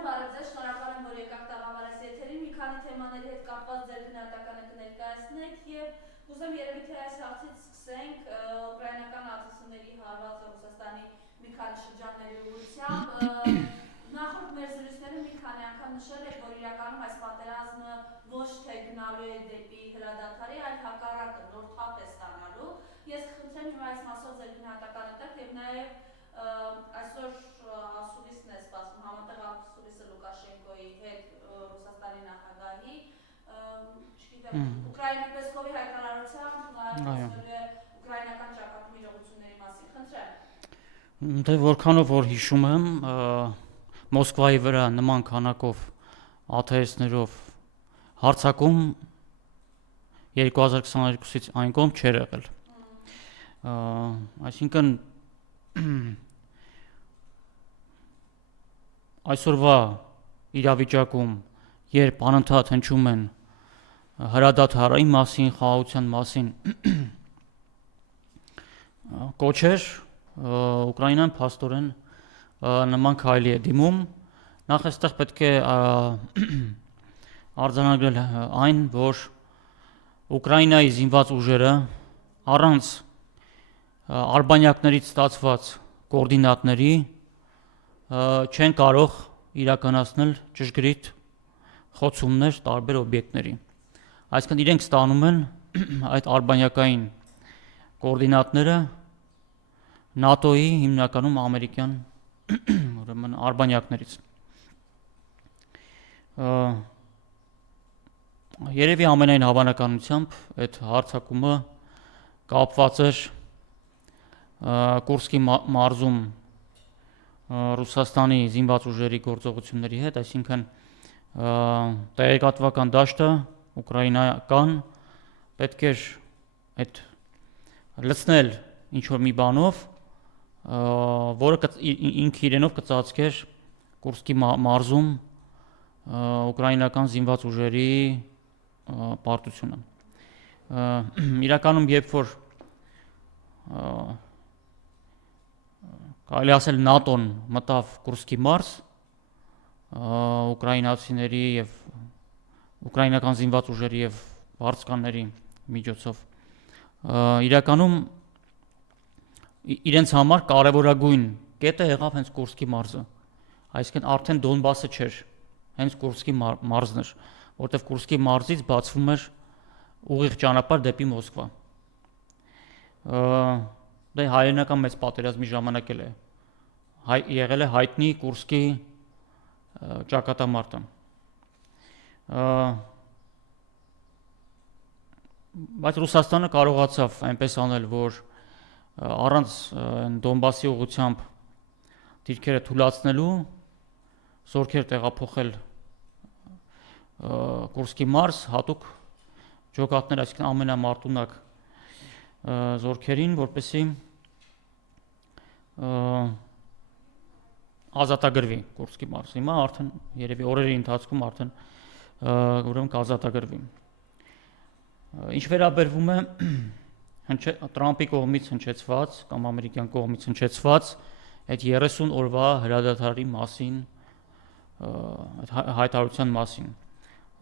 Սարգսյան, բարև ձեզ, շնորհակալ եմ, որ եկաք տաղավարես եթերին, մի քանի թեմաների հետ կապված ձեր գնահատականը կներկայացնեք եւ ուզում երևի թե այս հարցից սկսենք ուկրաինական ԱԹՍ-ների հարվածը Ռուսաստանի մի քանի շրջանների ուղղությամբ։ Նախորդ մեր զրույցներում մի քանի անգամ նշել եք, որ իրականում այս պատերազմը ոչ թե գնալու է դեպի հրադադարի, այլ հակառակը նոր թափ է ստանալու։ Ես կխնդրեմ հիմա այս մասով ձեր գնահատականը տակ եւ նաեւ այսօր ասուլիսն է սպասվում, համատեղ ասուլիսը Լուկաշենկոյի հետ Ռուսաստանի նախագահի, չգիտեմ, Ուկրաինի Պեսկովի հայտարարությամբ նայեցնելու է ուկրաինական ճակատում իրողությունների մասին, խնդրեմ։ Դե որքանով որ հիշում եմ, Մոսկվայի վրա նման քանակով ԱԹՍ-ներով հարձակում 2022-ից այն կողմ չէր եղել։ Այսինքն այսօրվա իրավիճակում, երբ անընդհատ հնչում են հրադադարի մասին, խաղաղության մասին կոչեր, Ուկրաինան փաստորեն նման քայլի է դիմում։ Նախ այստեղ պետք է արձանագրել այն, որ Ուկրաինայի զինված ուժերը առանց արբանյակներից ստացված կոորդինատների չեն կարող իրականացնել ճշգրիտ խոցումներ տարբեր օբյեկտների։ Այսինքն իրենք ստանում են այդ արբանյակային կոորդինատները ՆԱՏՕ-ի, հիմնականում ամերիկյան ուրեմն արբանյակներից։ Երևի ամենայն հավանականությամբ այդ հարձակումը կապված էր Կուրսկի մարզում Ռուսաստանի զինված ուժերի գործողությունների հետ, այսինքն տեղեկատվական դաշտը ուկրաինական պետք էր այդ լցնել ինչ որ մի բանով, որը ինքը իրենով կծածկեր Կուրսկի մարզում ուկրաինական զինված ուժերի պարտությունը։ Իրականում երբ որ կարելի ասել ՆԱՏՕ-ն մտավ Կուրսկի մարզ, ուկրաինացիների եւ ուկրաինական զինված ուժերի եւ վարձկանների միջոցով, իրականում իրենց համար կարևորագույն կետը եղավ հենց Կուրսկի մարզը, այսինքն արդեն Դոնբասը չէր, հենց Կուրսկի մարզն էր, որտեղ Կուրսկի մարզից բացվում էր ուղիղ ճանապարհ դեպի Մոսկվա։ Դա հայերենական մեծ պատերազմի ժամանակ էլ է եղել է հայտնի Կուրսկի ճակատամարտը։ Բայց Ռուսաստանը կարողացավ այնպես անել, որ առանց Դոնբասի ուղղությամբ դիրքերը թուլացնելու զորքեր տեղափոխել Կուրսկի մարզ, հատուկ ջոկատներ, այսինքն ամենամարտունակ զորքերին, որպեսզի ազատագրվի Կուրսկի մարզ։ Հիմա արդեն երևի օրերի ընթացքում արդեն ուրեմն կազատագրվի։ Ինչ վերաբերվում է Տրամպի կողմից հնչեցված կամ ամերիկյան կողմից հնչեցված այդ 30 օրվա հրադադարի մասին, հայտարարության մասին,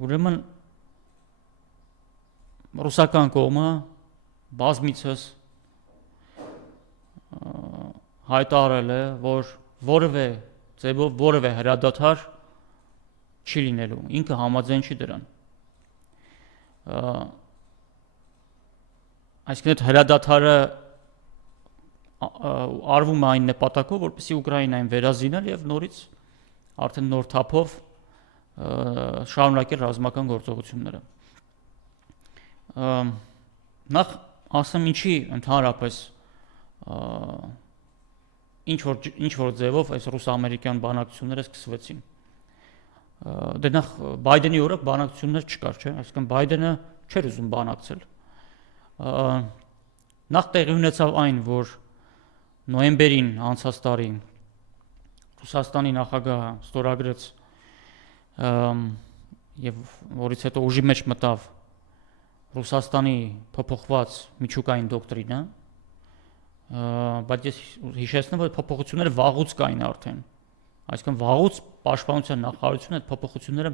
ուրեմն ռուսական կողմը բազմիցս հայտարարել է, որ որևէ ձևով որևէ հրադադար չի լինելու, ինքը համաձայն չի դրան։ Այսինքն այդ հրադադարը արվում է այն նպատակով, որպեսզի Ուկրաինային վերազինել եւ նորից արդեն նոր թափով շարունակել ռազմական գործողությունները։ Նախ ասեմ ինչի ընդհանրապես ինչ որ ձևով այս ռուս-ամերիկյան բանակցությունները սկսվեցին։ Դե նախ Բայդենի օրոք բանակցություններ չկար, չէ՞, այսինքն Բայդենը չէր ուզում բանակցել։ Նախ տեղի ունեցավ այն, որ նոյեմբերին անցած տարի Ռուսաստանի նախագահը ստորագրեց եւ որից հետո ուժի մեջ մտավ Ռուսաստանի փոփոխված միջուկային դոկտրինը, բայց ես հիշեցնեմ, որ փոփոխությունները վաղուց կային արդեն, այսինքն վաղուց պաշտպանության նախարարությունը այդ փոփոխությունները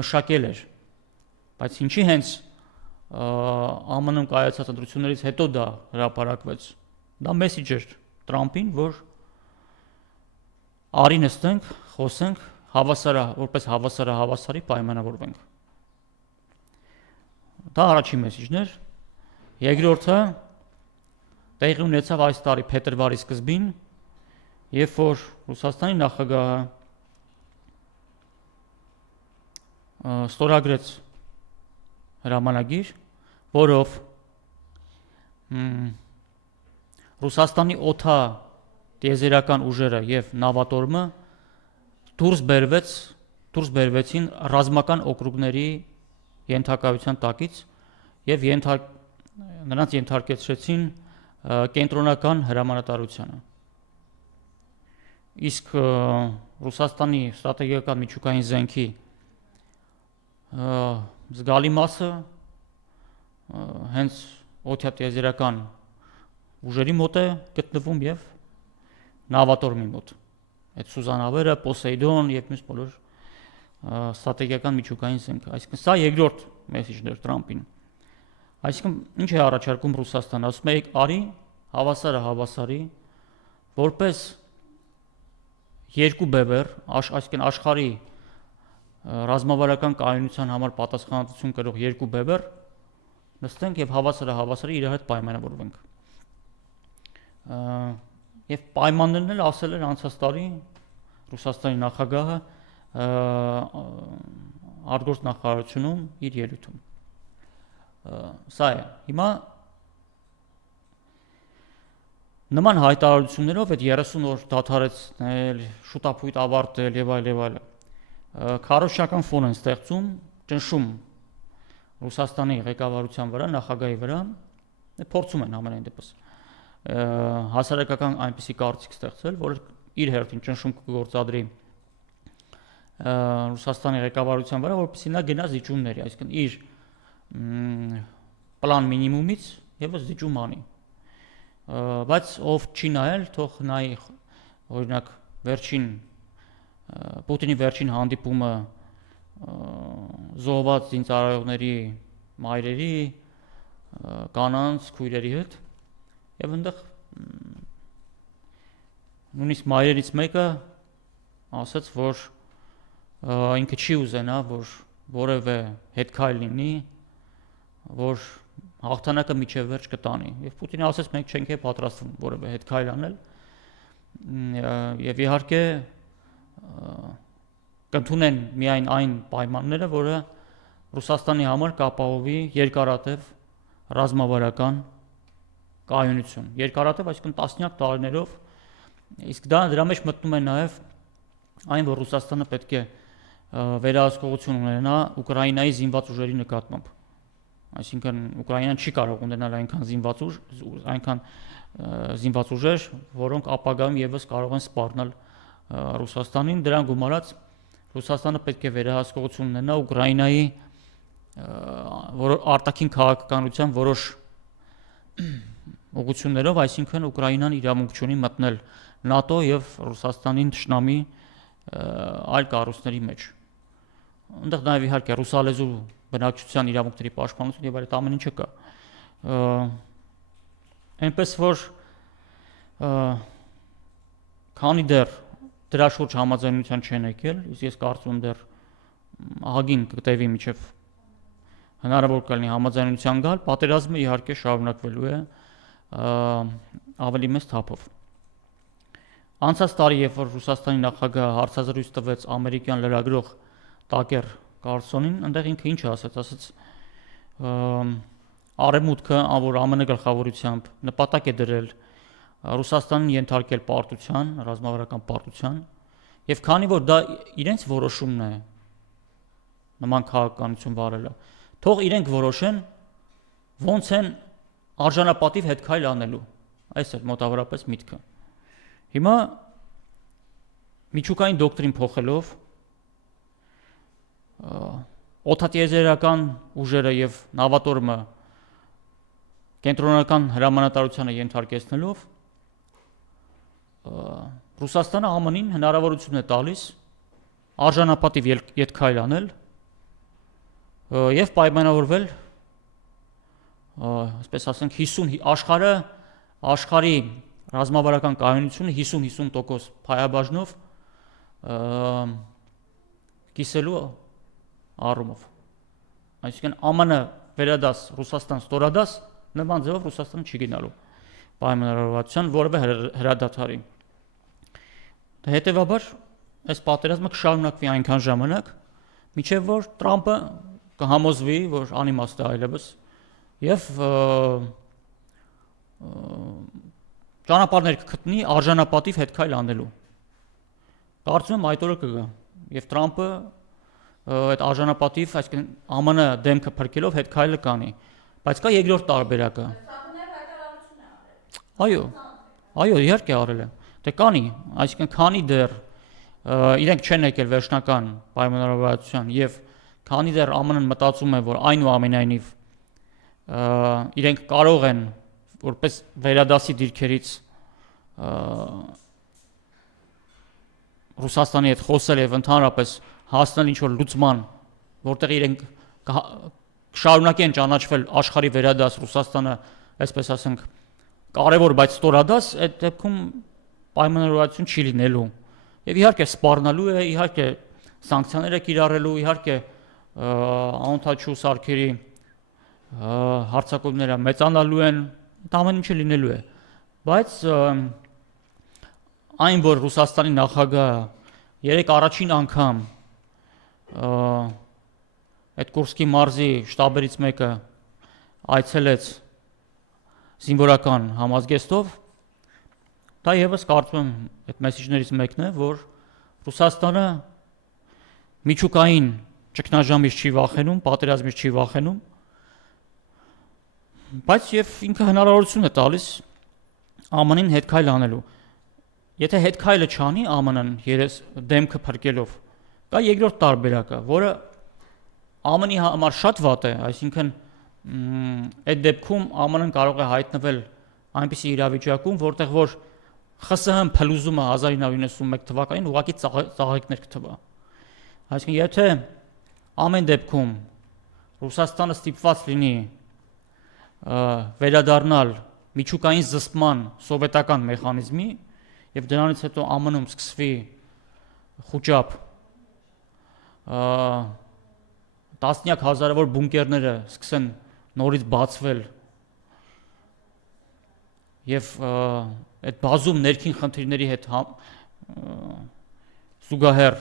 մշակել էր, բայց ինչի հենց ԱՄՆ-ում կայացած ընտրություններից հետո դա հրապարակվեց, դա մեսիջ էր Տրամփին, որ արի նստենք, խոսենք, որպես հավասարի պայմանավորվենք։ Դա առաջին մեսիջն էր։ Երկրորդը տեղի ունեցավ այս տարի փետրվարի սկզբին, երբ որ Ռուսաստանի նախագահը ստորագրեց հրամանագիր, որով Ռուսաստանի օդա տիեզերական ուժերը եւ նավատորմը դուրս բերվեցին ռազմական օկրուգների ենթակայության տակից եւ նրանց ենթարկեցրեցին կենտրոնական հրամանատարությանը։ Իսկ Ռուսաստանի ստրատեգիական միջուկային զենքի զգալի մասը հենց օդյա տիեզերական ուժերի մոտ է գտնվում եւ նավատորմի մոտ։ Այդ Սուզանավերը, Պոսեյդոն եւ մյուս բոլոր ստրատեգիական միջուկային զենք։ Այսինքն սա երկրորդ մեսիջն էր Տրամփին։ Այսինքն ինչ է առաջարկում Ռուսաստանը, ասում է արի հավասարի, որպես երկու բևեռ, այսինքն աշխարհի ռազմավարական կայունության համար պատասխանատվություն կրող երկու բևեռ նստենք եւ հավասարի իր հետ պայմանավորվենք։ Եվ պայմաններն էլ ասել էր անցած տարի Ռուսաստանի նախագահը արտգործ նախարարությունում իր ելույթում։ Սա է։ Հիմա նման հայտարարություններով այդ 30 օր դադարեցնել, շուտապույտ ավարտել եւ այլ քարոզչական ֆոն են ստեղծում, ճնշում Ռուսաստանի ղեկավարության վրա, նախագահի վրա, փորձում են ամենայն դեպս հասարակական այնպիսի կարծիք ստեղծել, որ իր հերթին ճնշում կգործադրի Ռուսաստանի ղեկավարության վրա, որպեսզի նա գնա զիջումների, այսինքն իր պլան մինիմումից եւս զիջում անի։ Բայց ով չի նայել, թող նայի օրինակ Պուտինի վերջին հանդիպումը զոհված զինծառայողների մայրերի, կանանց, քույրերի հետ, եւ այնտեղ նույնիսկ մայրերից մեկը ասաց, որ ինքը չի ուզենա, որ որևէ հետքայլ լինի, որ հաղթանակը միջև վերջ կտանի։ Եվ Պուտինը ասաց, մենք չենք պատրաստվում որևէ հետքայլ անել, եւ իհարկե կընդունեն միայն այն պայմանները, որը Ռուսաստանի համար կապահովի երկարատև ռազմավարական կայունություն։ Երկարատև, այսինքն տասնյակ տարիներով, իսկ դրա մեջ մտնում է նաեւ այն, որ Ռուսաստանը պետք է վերահսկողություն ունենա Ուկրաինայի զինված ուժերի նկատմամբ։ Այսինքն Ուկրաինան չի կարող ունենալ այնքան զինված ուժեր, որոնք ապագայում եւս կարող են սպառնալ Ռուսաստանին, դրան գումարած Ռուսաստանը պետք է վերահսկողություն ունենա Ուկրաինայի արտաքին քաղաքականության որոշ ուղղություններով, այսինքն Ուկրաինան իրավունք չունի մտնել ՆԱՏՕ եւ Ռուսաստանին թշնամի այլ կառույցների մեջ։ Այնտեղ նաեւ իհարկե ռուսալեզու բնակչության իրավունքների պաշտպանություն եւ այդ ամեն ինչը կա։ Այնպես որ քանի դեռ դրա շուրջ համաձայնության չեն եկել, իսկ ես կարծում եմ դեռ ահագին կտևի միջև հնարավոր կլինի համաձայնության գալ, պատերազմը իհարկե շարունակվելու է ավելի մեծ թափով։ Անցած տարի, երբ որ Ռուսաստանի նախագահը հարցազրույց տվեց ամերիկյան լրագրող Տակեր Կարլսոնին, այնտեղ ինքը ինչ ասաց, ասաց Արևմուտքը, որ ԱՄՆ գլխավորությամբ նպատակ է դրել Ռուսաստանին ենթարկել պարտության, ռազմավարական պարտության, եւ քանի որ դա իրենց որոշումն է նման քաղաքականություն վարելը, թող իրենք որոշեն ոնց են արժանապատիվ հետքայլ անելու։ Այս է մոտավորապես միտքը։ Հիմա միջուկային դոկտրին փոխելով օդատիեզերական ուժերը եւ նավատորմը կենտրոնական հրամանատարությանը ենթարկեցնելով Ռուսաստանը ԱՄՆ-ին հնարավորություն է տալիս արժանապատիվ ետքայլ անել եւ պայմանավորվել, այսպես ասենք 50 աշխարհի ռազմավարական կայունությունը 50% փայաբաժնով կիսելու առումով։ Այսինքն ԱՄՆ վերադաս, Ռուսաստան ստորադաս, նման ձևով Ռուսաստանը չի գնալու պայմանավորվածության որևէ հրադադարի։ Հետևաբար այս պատերազմը կշարունակվի այնքան ժամանակ, մինչև որ Տրամպը կհամոզվի, որ անիմաստ է այլևս եւ ճանապարհներ կգտնի արժանապատիվ հետքայլ անելու։ Կարծում եմ այդ օրը կգա եւ Տրամպը այդ արժանապատիվ, այսինքն ԱՄՆ դեմքը փրկելով հետքայլը կանի, բայց կա երկրորդ տարբերակը։ Այո, իհարկե արել է։ Դե կանի, այսինքն քանի դեռ իրենք չեն եկել վերջնական պայմանավորվածության եւ քանի դեռ ԱՄՆ-ն մտածում է, որ այնուամենայնիվ իրենք կարող են որպես վերադասի դիրքերից Ռուսաստանի հետ խոսել եւ ընդհանրապես հասնել ինչ-որ լուծման, որտեղ իրենք կշարունակեն ճանաչվել աշխարհի վերադաս Ռուսաստանը, այսպես ասենք, կարևոր բայց ստորադաս, այդ դեպքում պայմանավորվածություն չի լինելու։ Եվ իհարկե սպառնալու է, իհարկե սանկցիաները կիրառելու, իհարկե անօթաչու սարքերի հարձակումները մեծանալու են, դա ամեն ինչը լինելու է։ Բայց այն, որ Ռուսաստանի նախագահը երեք առաջին անգամ այդ Կուրսկի մարզի շտաբերից մեկը այցելեց զինվորական համազգեստով, դա եւս կարծում եմ այդ մեսեջներից մեկն է, որ Ռուսաստանը միջուկային ճգնաժամից չի վախենում, պատերազմից չի վախենում, բայց եւ ինքը հնարավորություն է տալիս ԱՄՆ-ին հետքայլ անելու։ Եթե հետքայլը չանի ԱՄՆ-ն դեմքը փրկելով, կա երկրորդ տարբերակը, որը ԱՄՆ-ի համար շատ վատ է, այսինքն այդ դեպքում ԱՄՆ-ն կարող է հայտնվել այնպիսի իրավիճակում, որտեղ որ ԽՍՀՄ փլուզումը 1991 թվականին ուղղակի ծաղիկներ կթվա։ Այսինքն եթե ամեն դեպքում Ռուսաստանը ստիպված լինի վերադառնալ միջուկային զսպման սովետական մեխանիզմի եւ դրանից հետո ԱՄՆ-ում սկսվի խոճապ տասնյակ հազարավոր բունկերները սկսեն նորից բացվել եւ այդ բազում ներքին խնդիրների հետ զուգահեռ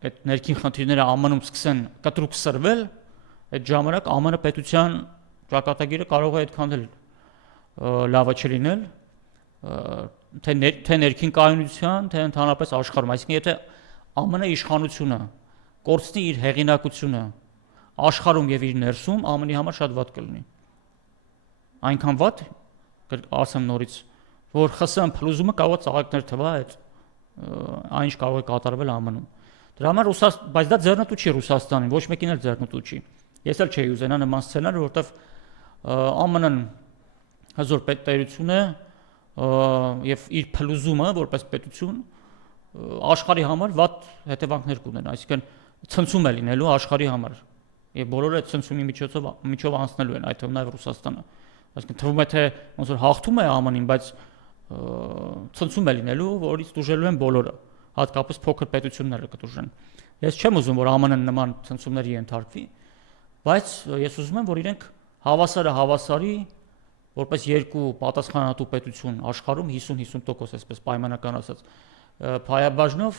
այդ ներքին խնդիրները ԱՄՆ-ում սկսեն կտրուկ սրվել, այդ ժամանակ ԱՄՆ պետության ճակատագիրը կարող է այդքան էլ լավը չլինել, թե ներքին կայունության, թե ընդհանրապես աշխարհում, այսինքն եթե ԱՄՆ իշխանությունը կորցնի իր հեղինակությունը աշխարհում եւ իր ներսում, ԱՄՆ-ի համար շատ վատ կլինի։ Այնքան վատ, ասեմ նորից, որ ԽՍՀՄ փլուզումը կարող է ծաղիկներ թվա այդ այն ինչ կարող է կատարվել ԱՄՆ-ում։ Դրա համար բայց դա ձեռնտու չի Ռուսաստանին, ոչ մեկին էլ ձեռնտու չի։ Ես էլ չէի ուզենա նման սցենար, որովհետեւ ԱՄՆ-ն հզոր պետություն է եւ իր փլուզումը որպես պետություն աշխարհի համար վատ հետևանքներ կունենա, այսինքն ցնցում է լինելու աշխարհի համար եւ բոլորը այդ ցնցումի միջով անցնելու են, այդ թվում նաեւ Ռուսաստանը, այսինքն թվում է թե ոնց որ հաղթում է ԱՄՆ-ին, բայց ցնցում է լինելու, որից դժելու են բոլորը, հատկապես փոքր պետությունները կդժեն։ Ես չեմ ուզում որ ԱՄՆ-ն նման ցնցումների ենթարկվի, բայց ես ուզում եմ որ իրենք հավասարը հավասարի որպես երկու պատասխանատու պետություն աշխարհում 50-50% այսպես պայմանական ասած փայաբաժնով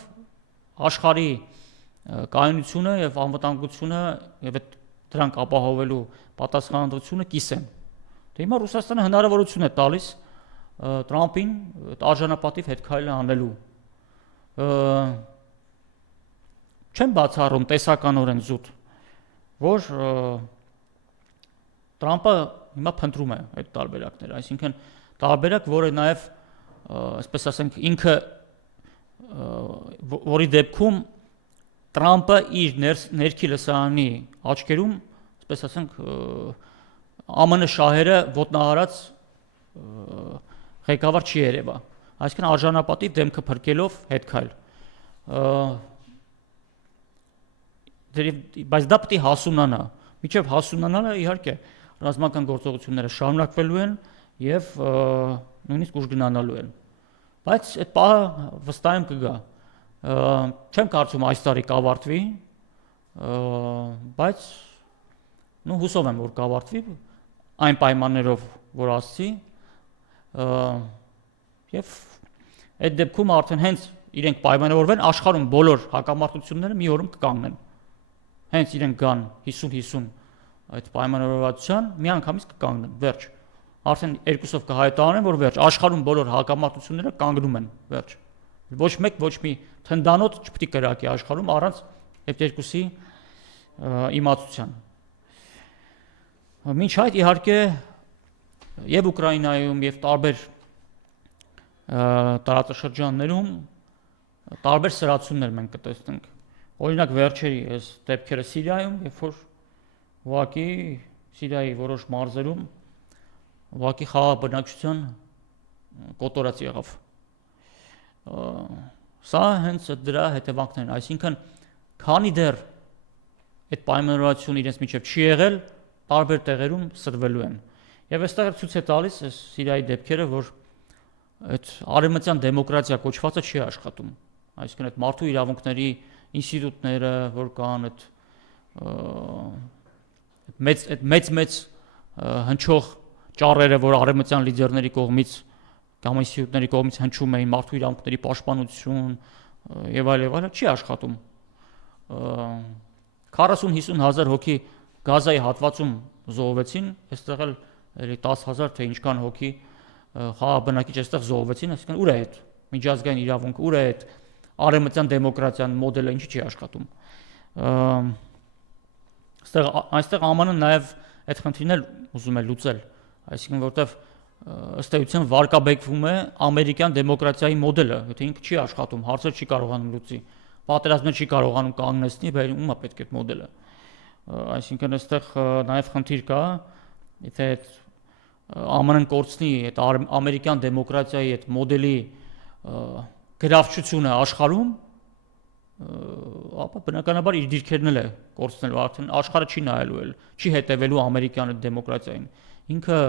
աշխարհի կայունությունը եւ անվտանգությունը եւ դրանք ապահովելու պատասխանատվությունը կիսեն։ Դե հիմա Ռուսաստանը հնարավորություն է տալիս Տրամպին արժանապատիվ հետքայլը անելու։ Չեմ բացառում տեսականորեն զուտ, որ Տրամպը հիմա փնտրում է այդ տարբերակները, այսինքն տարբերակ, որը նաև, այսպես ասենք, ինքը որի դեպքում Տրամպը իր ներքի լսարանի աչքերում, այսպես ասենք, ԱՄՆ շահերը ոտնահարած ղեկավար չի երևա։ այսինքն արժանապատիվ դեմքը փրկելով հետքայլ։ Բայց դա պետք է հասունանա։ Մինչև հասունանալը իհարկե ռազմական գործողությունները շարունակվելու են եւ նույնիսկ ուժ գնանալու են։ Բայց այդ պահը վստահ եմ կգա։ Չեմ կարծում այս տարի կավարտվի, բայց հուսով եմ որ կավարտվի այն պայմաններով որ ասացի եւ այդ դեպքում արդեն հենց իրենք պայմանավորվեն աշխարհում բոլոր հակամարտությունները մի օրում կկանգնեն։ Հենց իրենք գան 50-50 այդ պայմանավորվածության միանգամից կկանգնեն, վերջ։ Արդեն երկուսով կհայտարարեն, որ վերջ, աշխարհում բոլոր հակամարտությունները կանգնում են, վերջ։ Ոչ մեկ ոչ մի թնդանոթ չպետք է կրակի աշխարհում առանց այդ երկուսի իմացության։ Մինչ այդ իհարկե եւ Ուկրաինայում եւ տարբեր տարածաշրջաններում տարբեր սրացումներ մենք կտեսնենք։ Օրինակ վերջերի այս դեպքերը Սիրիայում, երբ որ ուղղակի Սիրիայի որոշ մարզերում ուղղակի խաղաղ բնակչության կոտորած եղավ։ Սա հենց դրա հետևանքներն են, այսինքն քանի դեռ այդ պայմանավորվածությունը իրենց միջև չի եղել, տարբեր տեղերում սրվելու են։ Եվ այստեղ ցույց է տալիս այս Սիրիայի դեպքերը, որ այդ արևմտյան դեմոկրատիա կոչվածը չի աշխատում։ Այսինքն այդ մարդու իրավունքների ինստիտուտները, որ կան այդ մեծ հնչող ճառերը, որ արևմտյան լիդերների կողմից կամ ինստիտուտների կողմից հնչում էին մարդու իրավունքների պաշտպանություն եւ այլ, չի աշխատում։ 40-50 հազար հոգի Գազայի հատվածում զոհվեցին, այստեղ էլ 10,000 թե ինչքան հոգի խաղաղ բնակիչ այստեղ զոհվեցին, այսինքն ուր է այդ միջազգային իրավունքը, ուր է այդ արևմտյան դեմոկրատիան մոդելը ինչի չի աշխատում։ Այստեղ ԱՄՆ-ն նաև այդ խնդիրն էլ ուզում է լուծել, այսինքն որտեվ ըստ էության վարկաբեկվում է ամերիկյան դեմոկրատիայի մոդելը, եթե ինքը չի աշխատում, հարցեր չի կարողանում լուծի, պատերազմներ չի կարողանում կանգնեցնի, բայց ումա պետք է այդ մոդելը։ Այսինքն այստեղ նաև խնդիր կա, եթե ԱՄՆ-ն կորցնի այդ ամերիկյան դեմոկրատիայի այդ մոդելի գրավչությունը աշխարհում, ապա բնականաբար իր դիրքերն էլ է կորցնելու, արդեն աշխարհը չի նայելու էլ, չի հետևելու ամերիկյան դեմոկրատիային։ Ինքը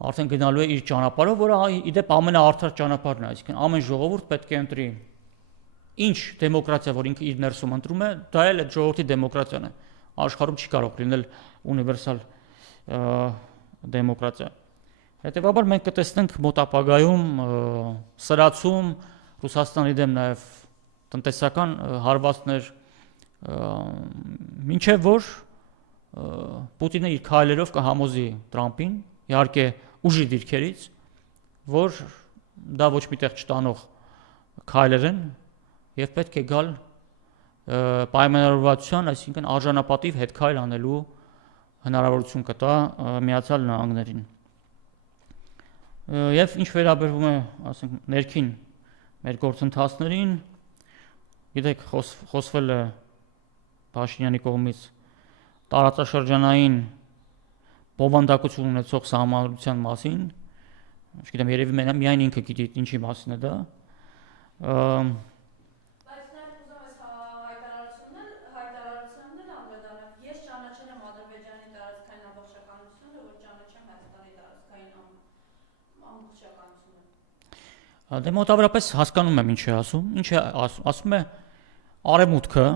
արդեն գնալու է իր ճանապարհով, որը իդեպ ամենաարդար ճանապարհն է, այսինքն ամեն ժողովուրդ պետք է ընտրի ինչ դեմոկրատիա, որ ինքը իր ներսում ընտրում է, դա էլ այդ ժողովրդի դեմոկրատիան է։ Աշխարհում չի կարող լինել ունիվերսալ դեմոկրատիա։ Հետևաբար մենք կտեսնենք մոտ ապագայում սրացում Ռուսաստանի դեմ նաև տնտեսական հարվածներ, մինչև որ Պուտինը իր քայլերով կհամոզի Տրամփին, իհարկե ուժի դիրքերից, որ դա ոչ միտեղ չտանող քայլեր են եւ պետք է գալ պայմանավորվածության, այսինքն արժանապատիվ հետքայլ անելու հնարավորություն կտա Միացյալ Նահանգներին։ Եվ ինչ վերաբերվում է, ասենք, ներքին մեր գործընթացներին, գիտեք, խոսվել է Փաշինյանի կողմից տարածաշրջանային բովանդակություն ունեցող սահմանադրության մասին, չգիտեմ, երևի միայն ինքը գիտի ինչի մասին է դա։ Բայց նաև ուզում ես հայտարարությունն էլ անդրադառնալ։ Ես ճանաչել եմ Ադրբեջանի տարածքային ամբողջականությունը, որ ճանաչեմ Հայաստանի տարածքային ամբողջականությունը։ Դե մոտավորապես հասկանում եմ ինչ է ասում։ Ինչ է ասում է Արևմուտքը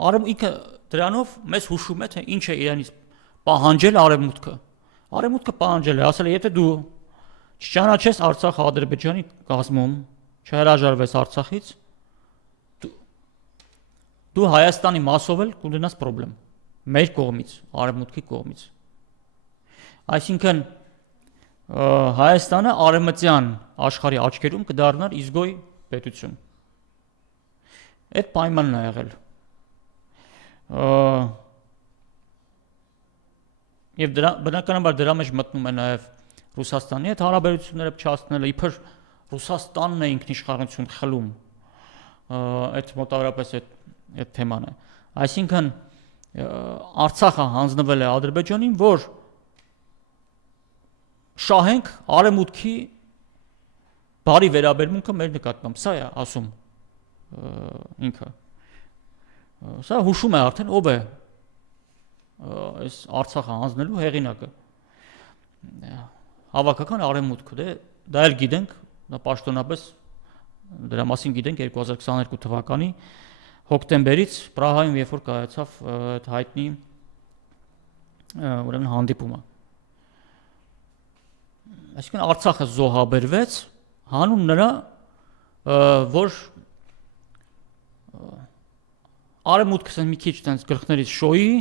Արևմուտքը դրանով մեզ հուշում է, թե ինչ է իրենից պահանջել Արևմուտքը։ Արևմուտքը պահանջել է, ասել է, եթե դու չճանաչես Արցախը Ադրբեջանի կազմում, չհրաժարվես Արցախից, դու Հայաստանի մասով էլ կունենաս խնդրեմ, մեր կողմից, Արևմուտքի կողմից։ Այսինքն Հայաստանը արևմտյան աշխարհի աչքերում կդառնար իզգոյ պետություն։ Այդ պայմանն է եղել։ Եվ բնականաբար դրա մեջ մտնում է նաև Ռուսաստանի հետ հարաբերությունները փչացնելը, իբր Ռուսաստանն է ինքնիշխանություն խլում։ Այդ մոտավորապես այդ թեման է։ Այսինքն Արցախը հանձնվել է Ադրբեջանին, որ շահենք արևմուտքի բարի վերաբերմունքը մեր նկատմամբ, սա է ասում ինքը։ Սա հուշում է արդեն ով է այս Արցախը հանձնելու հեղինակը։ Հավաքական արևմուտքը, դա էլ գիտենք, դա պաշտոնապես դրա մասին գիտենք 2022 թվականի հոկտեմբերից Պրահայում երբ որ կայացավ այդ հայտնի ուրեմն հանդիպումը։ Այսինքն Արցախը զոհաբերվեց հանուն նրա, որ արևմուտքը մի քիչ տենց գլխներից շոյի,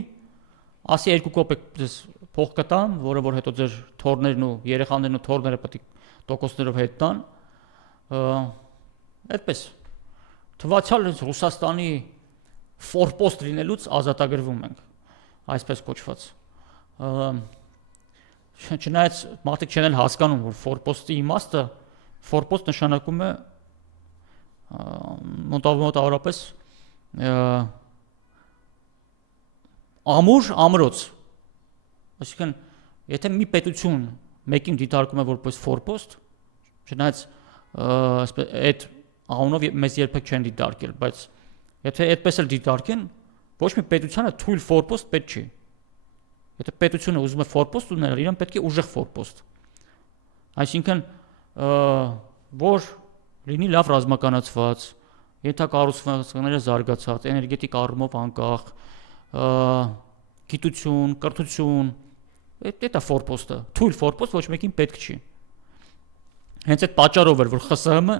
ասի 2 կոպեկ փող կտամ, որը որ հետո ձեր թորներն ու երեխաներն ու թորները պետք է տոկոսներով հետ տան, այդպես թվացյալ Ռուսաստանի ֆորպոստ լինելուց ազատագրվում ենք, այսպես կոչված։ Չնայած մարդիկ չեն հասկանում, որ ֆորպոստի իմաստը, ֆորպոստ նշանակում է մոտավորապես ամուր ամրոց։ Այսինքն, եթե մի պետություն մեկին դիտարկում է որպես ֆորպոստ, չնայած այդ անունով մեզ երբեք չեն դիտարկել, բայց եթե այդպես էլ դիտարկեն, ոչ մի պետությանը թույլ ֆորպոստ պետք չի։ Եթե պետությունը ուզում է ֆորպոստ ունել, իրեն պետք է ուժեղ ֆորպոստ։ Այսինքն, որ լինի լավ ռազմականացված, ենթակառուցվածքները զարգացած, էներգետիկ առումով անկախ, գիտություն, կրթություն, դա է ֆորպոստը։ Թույլ ֆորպոստ ոչ մեկին պետք չի։ Հենց այդ պատճառով էր, որ ԽՍՀՄ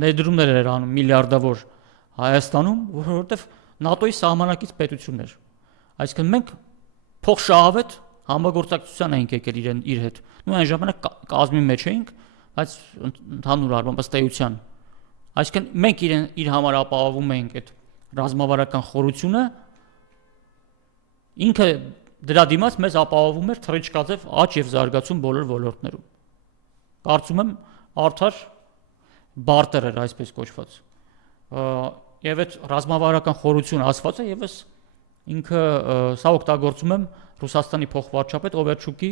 ներդրումներ էր անում միլիարդավոր Հայաստանում, որովհետև ՆԱՏՕ-ի սահմանակից պետություն էր։ Այսինքն մենք փոխշահավետ համագործակցության էինք եկել իր հետ։ Ու այն ժամանակ կազմի մեջ էինք, բայց ընդհանուր առմամբ ըստ էության։ Այսինքն մենք իր համար ապահովում էինք այդ ռազմավարական խորությունը, ինքը դրա դիմաց մեզ ապահովում էր թռիչքաձև աճ եւ զարգացում բոլոր ոլորտներում։ Կարծում եմ արդար բարտեր էր այսպես կոչված։ Եվ այդ ռազմավարական խորություն ասվածը եւս ինքը սա օգտագործում եմ Ռուսաստանի փոխվարչապետ Օվերչուկի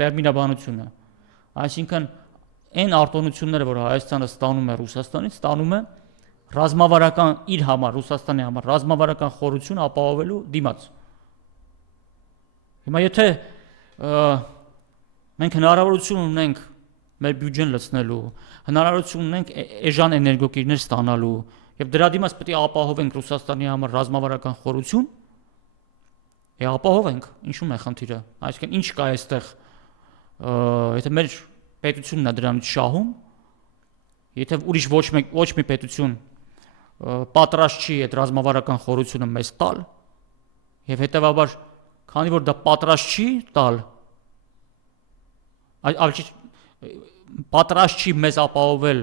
տերմինաբանությունը։ Այսինքն այն արտոնությունները, որ Հայաստանը ստանում է Ռուսաստանից, ստանում է ռազմավարական իր համար, Ռուսաստանի համար ռազմավարական խորություն ապահովելու դիմաց։ Հիմա եթե մենք հնարավորություն ունենք մեր բյուջեն լցնելու, հնարավորություն ունենք էժան էներգոկիրներ ստանալու եւ դրա դիմաց պետք է ապահովենք Ռուսաստանի համար ռազմավարական խորություն, ապահովենք, ինչու՞մ է խնդիրը։ Այսինքն ինչ կա այստեղ, եթե մեր պետությունն է դրանից շահում, եթե ուրիշ ոչ մի պետություն պատրաստ չի այդ ռազմավարական խորությունը մեզ տալ, եւ հետեւաբար, քանի որ դա պատրաստ չի տալ, պատրաստ չի մեզ ապահովել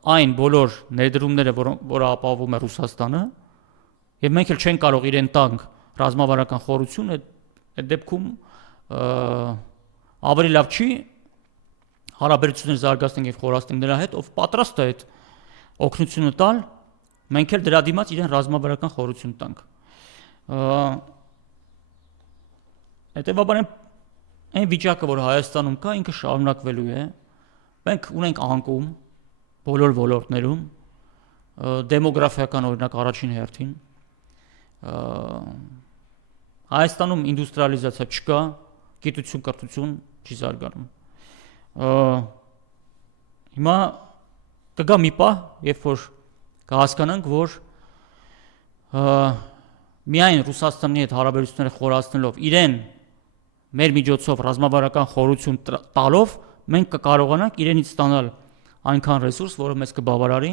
այն բոլոր ներդրումները, որը ապահովում է Ռուսաստանը, եւ մենք էլ չենք կարող իրեն տանք ռազմավարական խորություն, այդ դեպքում ավելի լավ չի հարաբերություններ զարգացնենք եւ խորացնենք նրա հետ, ով պատրաստ է այդ օգնությունը տալ, մենք էլ դրա դիմաց իրեն ռազմավարական խորություն տանք։ Հետևաբար այն վիճակը, որ Հայաստանում կա, ինքը շարունակվելու է։ Մենք ունենք անկում բոլոր ոլորտներում, դեմոգրաֆիական օրինակ առաջին հերթին։ Հայաստանում ինդուստրիալիզացիա չկա, գիտություն, կրթություն չի զարգանում։ Հիմա կգա մի պահ, երբ որ կհասկանանք, որ միայն Ռուսաստանի հետ հարաբերությունները խորացնելով իրեն մեր միջոցով ռազմավարական խորություն տալով մենք կկարողանանք իրենից ստանալ այնքան ռեսուրս, որը մեզ կբավարարի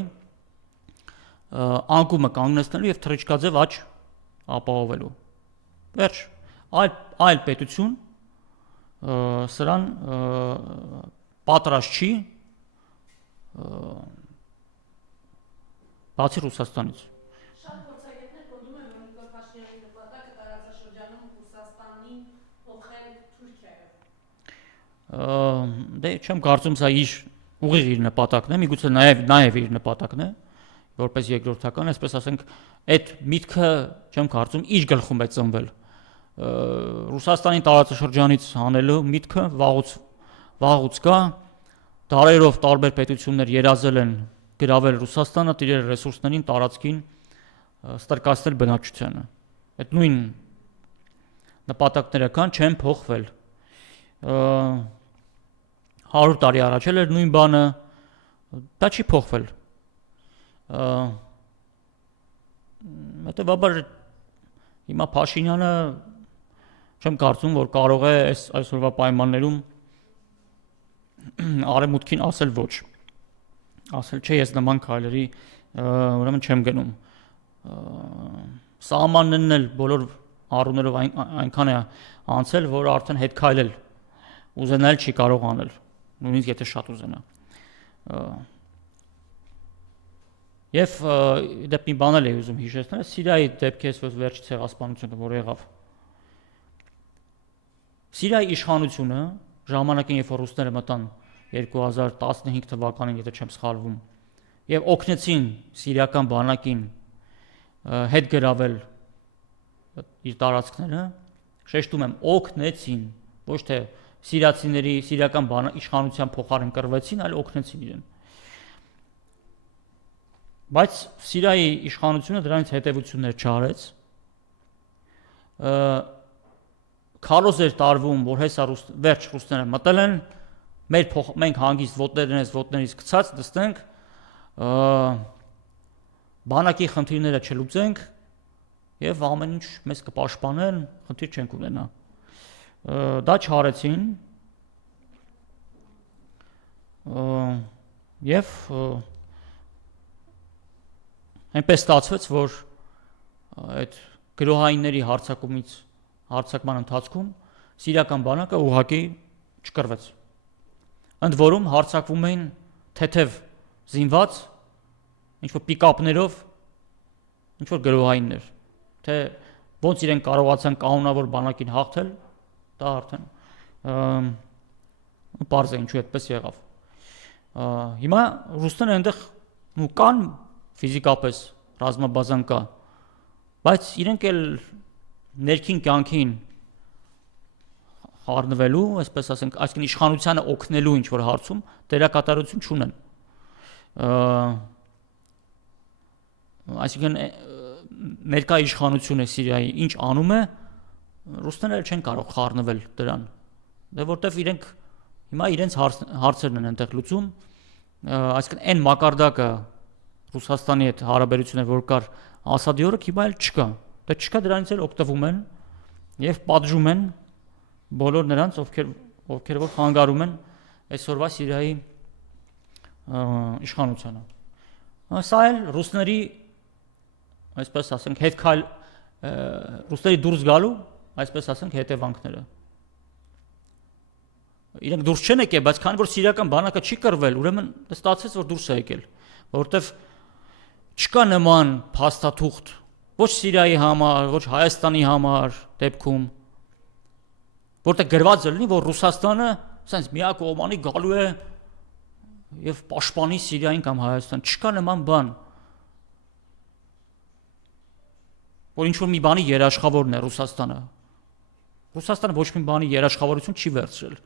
անկումը կանգնեցնելու եւ թռիչքաձև աճ ապահովելու։ Վերջ, այլ պետություն սրան պատրաստ չի բացի Ռուսաստանից։ Շատ փորձագետներ գոնդում են, որ Նիկոլ Փաշինյանի նպատակը տարածաշրջանում Ռուսաստանին փոխել Թուրքիայով։ Դե չեմ կարծում սա ուղիղ իր նպատակն է, միգուցե նաև իր նպատակն է, որպես երկրորդական, այսպես ասենք, այդ միտքը չեմ կարծում իր գլխում է ծնվել։ Ռուսաստանի տարածաշրջանից հանելու միտքը վաղուց կա, դարերով տարբեր պետություններ երազել են գրավել Ռուսաստանը, տիրել ռեսուրսներին, տարածքին, ստրկացնել բնակչությանը։ Այդ նույն նպատակները կան, չեն փոխվել։ 100 տարի առաջ էր նույն բանը, դա չի փոխվել։ Հետևաբար հիմա Փաշինյանը չեմ կարծում, որ կարող է այսօրվա պայմաններում արևմուտքին ասել ոչ։ Ասել չէ, ես նման քայլերի ուրեմն չեմ գնում։ Սահմաններն էլ բոլոր առումներով այնքան է անցել, որ արդեն հետ քայլել ուզենալ չի կարող անել, նույնիսկ եթե շատ ուզենա։ Եվ դեպի մի բան էլ էի ուզում հիշեցնել, Սիրիայի դեպքի վերջի ցեղասպանությունը, որ եղավ։ Սիրիայի իշխանությունը ժամանակին, երբ որ ռուսները մտան 2015 թվականին, եթե չեմ սխալվում, եւ օգնեցին սիրիական բանակին հետ գրավել իր տարածքները, շեշտում եմ, օգնեցին, ոչ թե սիրիացիների սիրիական իշխանության փոխարեն կռվեցին, այլ օգնեցին իրեն։ Բայց Սիրիայի իշխանությունը դրանից հետևություններ չարեց։ Քարոզ էր տարվում, որ հեսա վերջ ռուսները մտել են, մենք հանգիստ ոտներից գցած նստենք, բանակի խնդիրները չլուծենք եւ ամեն ինչ մեզ կպաշտպանեն, խնդիր չենք ունենա։ Դա չարեցին եւ այնպես ստացվեց, որ այդ գրոհայինների հարձակման ընթացքում սիրիական բանակը ուղղակի չկռվեց։ Ընդ որում հարձակվում էին թեթև զինված ինչ-որ պիկապներով, ինչ-որ գրոհայիններ, թե ոնց իրեն կարողացան կանոնավոր բանակին հաղթել, դա արդեն պարզ է ինչու այդպես եղավ։ Հիմա ռուսները այնտեղ կան ֆիզիկապես ռազմաբազան կա, բայց իրենք էլ ներքին կյանքին խառնվելու, այսպես ասենք, այսինքն իշխանությանը օգնելու ինչ որ հարցում դերակատարություն չունեն։ Այսինքն ներկա իշխանությունը Սիրիայի ինչ անում է, ռուսները չեն կարող խառնվել դրան։ Դե որտեվ իրենք հիմա իրենց հարցերն են այնտեղ լուծում, այսինքն այն մակարդակը Ռուսաստանի հետ հարաբերություններ, որ կար Ասադի օրը, հիմա էլ չկա։ Դա չկա, դրանից էլ օգտվում են եւ պատժում են բոլոր նրանց, ովքեր որ խանգարում են այսօրվա Սիրիայի իշխանությանը։ Սա էլ ռուսների, այսպես ասենք, ռուսների դուրս գալու, այսպես ասենք, հետևանքները։ Իրենք դուրս չեն եկել, բայց քանի որ սիրիական բանակը չի կռվել, ուրեմն ստացվեց, որ դուրս է եկել, որովհետև չկա նման փաստաթուղթ ոչ Սիրիայի համար, ոչ Հայաստանի համար դեպքում, որտեղ գրված է լինի, որ Ռուսաստանը ասենց միակողմանի գալու է եւ պաշտպանի Սիրիային կամ Հայաստան, չկա նման բան, որ ինչ որ մի բանի երաշխավորն է Ռուսաստանը։ Ռուսաստանը ոչ մի բանի երաշխավորություն չի վերցրել։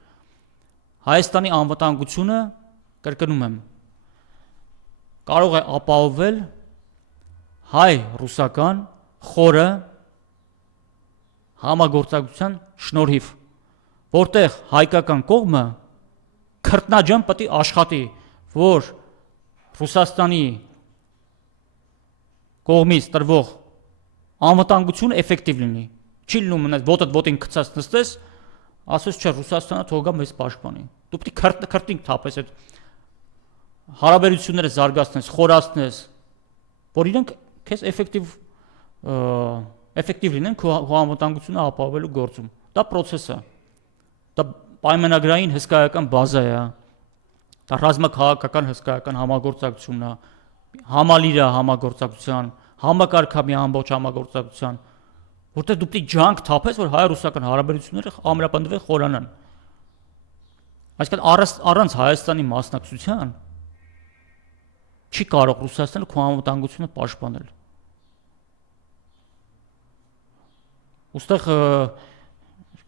Հայաստանի անվտանգությունը, կրկնում եմ, կարող է ապահովել հայ-ռուսական խորը համագործակցության շնորհիվ, որտեղ հայկական կողմը քրտնաջան պետք է աշխատի, որ Ռուսաստանի կողմից տրվող անվտանգությունը էֆեկտիվ լինի։ Չի լինում մնաց ոտին գցած նստես, ասես չէ Ռուսաստանը թող գա մեզ պաշտպանի։ Դու պետք է քրտինք թափես այդ հարաբերությունները զարգացնես, խորացնես, որ իրենք քեզ էֆեկտիվ լինեն քո անվտանգությունը ապահովելու գործում։ Դա process է։ Դա պայմանագրային հսկայական բազա է։ Դա ռազմաքաղաքական հսկայական համագործակցությունն է, համալիրը համագործակցության, համակարգա մի ամբողջ համագործակցության, որտեղ դու պետք է ջանք թափես, որ հայ-ռուսական հարաբերությունները ամրապնդվեն, խորանան։ Այսինքն առանց Հայաստանի մասնակցության չի կարող Ռուսաստանը քո անվտանգությունը պաշտպանել։ ուստեղ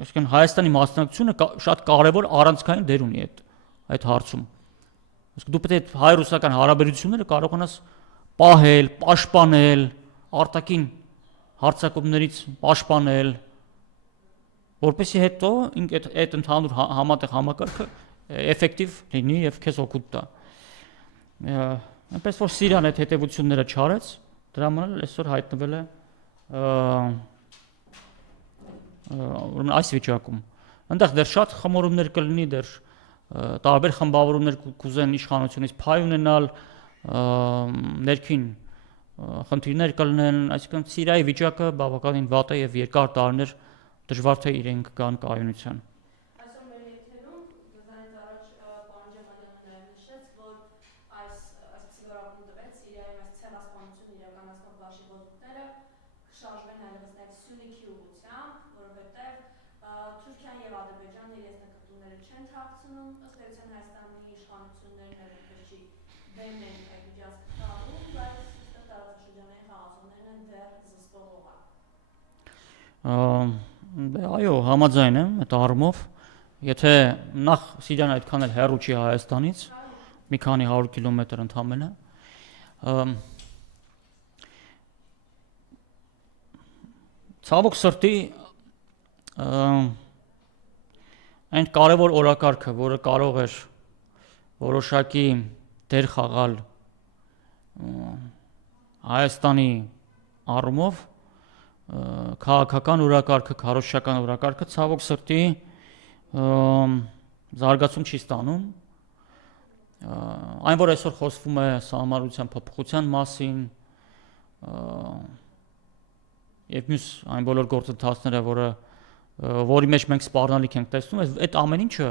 այսինքն Հայաստանի մասնակցությունը շատ կարևոր առանցքային դեր ունի այդ հարցում։ Իսկ դու պետք է հայ-ռուսական հարաբերությունները կարողանաս պահել, պաշտպանել, արտաքին հարձակումներից պաշտպանել, որպեսզի հետո այդ ընդհանուր համատեղ համակարգը էֆեկտիվ լինի եւ քեզ օգուտ տա։ Այնպես որ Սիրիան այդ հետևությունները չարեց, դրա համար այսօր հայտնվել է ուրեմն այս վիճակում։ Այնտեղ դեռ շատ խմորումներ կլինի, դեռ տարբեր խմբավորումներ կուզեն իշխանությունից փայ ունենալ, ներքին խնդիրներ կլինեն, այսինքն Սիրիայի վիճակը բավականին վատ է եւ երկար տարիներ դժվար թե իրենք կան կայունության։ Այսօր մեր եթերում դրանից առաջ պարոն Ջամալյանը նաև նշեց, որ այսպիսի որակում տվեց Սիրիայում այս ցեղասպանություն իրականացնող բաշխիվոզուկները կշարժվեն այլևս նաև Սյունիքի ուղղությամբ, որովհետև Թուրքիան եւ Ադրբեջանը իրենց նկատողները չեն թաքցնում, ըստ էության Հայաստանի իշխանություններն էլ վերջի դեմն են այդ միջազգային խաղում, բայց այստեղ տարածաշրջանային խաղացողներն են դեռ զսպողողը։ Այո, համաձայն եմ այդ առումով, եթե նախ Սիրիան այդքան էլ հեռու չի Հայաստանից, մի քանի 100 կիլոմետր ընդամենը, ցավոք սրտի այն կարևոր օրակարգը, որը կարող էր որոշակի դեր խաղալ Հայաստանի առումով, քաղաքական օրակարգը, քարոզչական օրակարգը ցավոք սրտի զարգացում չի ստանում։ Այն որ այսօր խոսվում է սահմանադրության փոփոխության մասին, եւ մյուս այն բոլոր գործընթացները, որի մեջ մենք սպառնալիք ենք տեսնում, այդ ամեն ինչը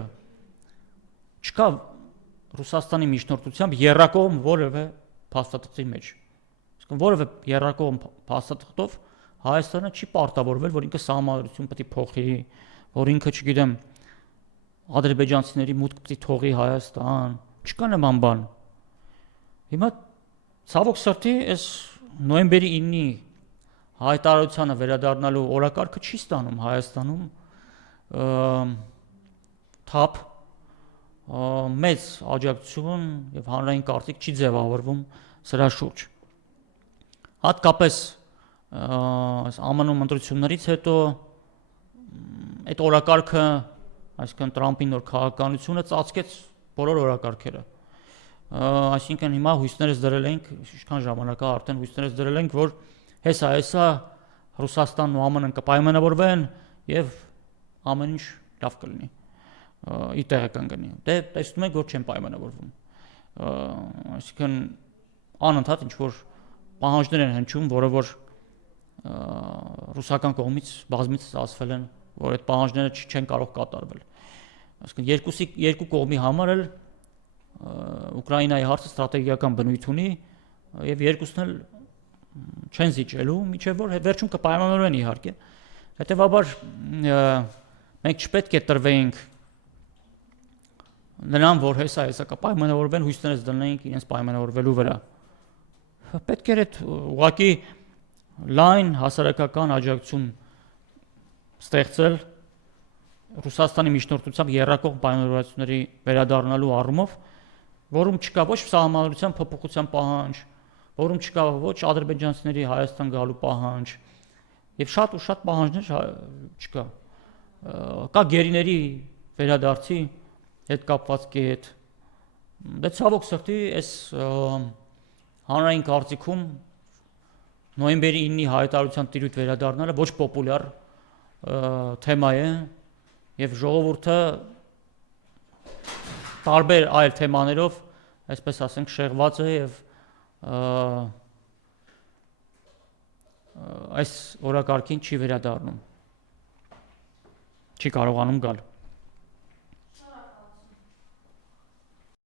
չկա Ռուսաստանի միջնորդությամբ երրակողմ որևէ փաստաթղթի մեջ։ Իսկ որևէ երրակողմ փաստաթղթով Հայաստանը չի պարտավորվել, որ ինքը սահմանադրություն պետք է փոխի, որ ինքը, չգիտեմ, ադրբեջանցիների մուտք պետք է թողի Հայաստան, չկա նման բան։ Հիմա ցավոք սրտի այս նոյեմբերի 9-ի հայտարարությանը վերադառնալու օրակարգը չի ստանում Հայաստանում թափ մեծ աջակցություն եւ հանրային կարծիք չի ձևավորվում սրա շուրջ։ Հատկապես ԱՄՆ-ում ընտրություններից հետո այդ օրակարգը, այսինքն Տրամպի նոր քաղաքականությունը ծածկեց բոլոր օրակարգերը։ Այսինքն հիմա հույսներս դրել ենք, ինչքան ժամանակ է արդեն հույսներս դրել ենք, որ հեսա Ռուսաստանն ու ԱՄՆ-ն կպայմանավորվեն եւ ամեն ինչ լավ կլինի։ Ի տեղը կընկնի։ Դե տեսնում եք, որ չեն պայմանավորվում։ Այսինքն անընդհատ ինչ որ պահանջներ են հնչում, որը որ ռուսական կողմից բազմիցս ասվել են, որ այդ պահանջները չեն կարող կատարվել։ Այսինքն երկու կողմի համար էլ Ուկրաինայի հարցը ստրատեգիական բնույթ ունի եւ երկուսն էլ չեն զիջելու, միջև որ վերջում կպայմանավորվեն իհարկե։ Հետևաբար մենք չպետք է տրվենք նրան, որ հեսա կպայմանավորվեն, հույսներս դնենք իրենց պայմանավորվելու վրա։ Պետք է այդ ուղղակի լայն հասարակական աջակցություն ստեղծել Ռուսաստանի միջնորդությամբ երրակողմ պայմանավորվածությունների վերադառնալու առումով, որում չկա ոչ սահմանադրության փոփոխության պահանջ, որում չկա ոչ ադրբեջանցիների Հայաստան գալու պահանջ, եւ շատ ու շատ պահանջներ չկա։ Կա գերիների վերադարձի հետ կապված կետ։ Դե ցավոք սրտի այս հանրային կարծիքում նոյեմբերի 9-ի հայտարարության տիրույթ վերադառնալը ոչ պոպուլյար թեմա է եւ ժողովուրդը տարբեր այլ թեմաներով, այսպես ասենք, շեղված է եւ այս օրակարգին չի վերադառնում, չի կարողանում գալ։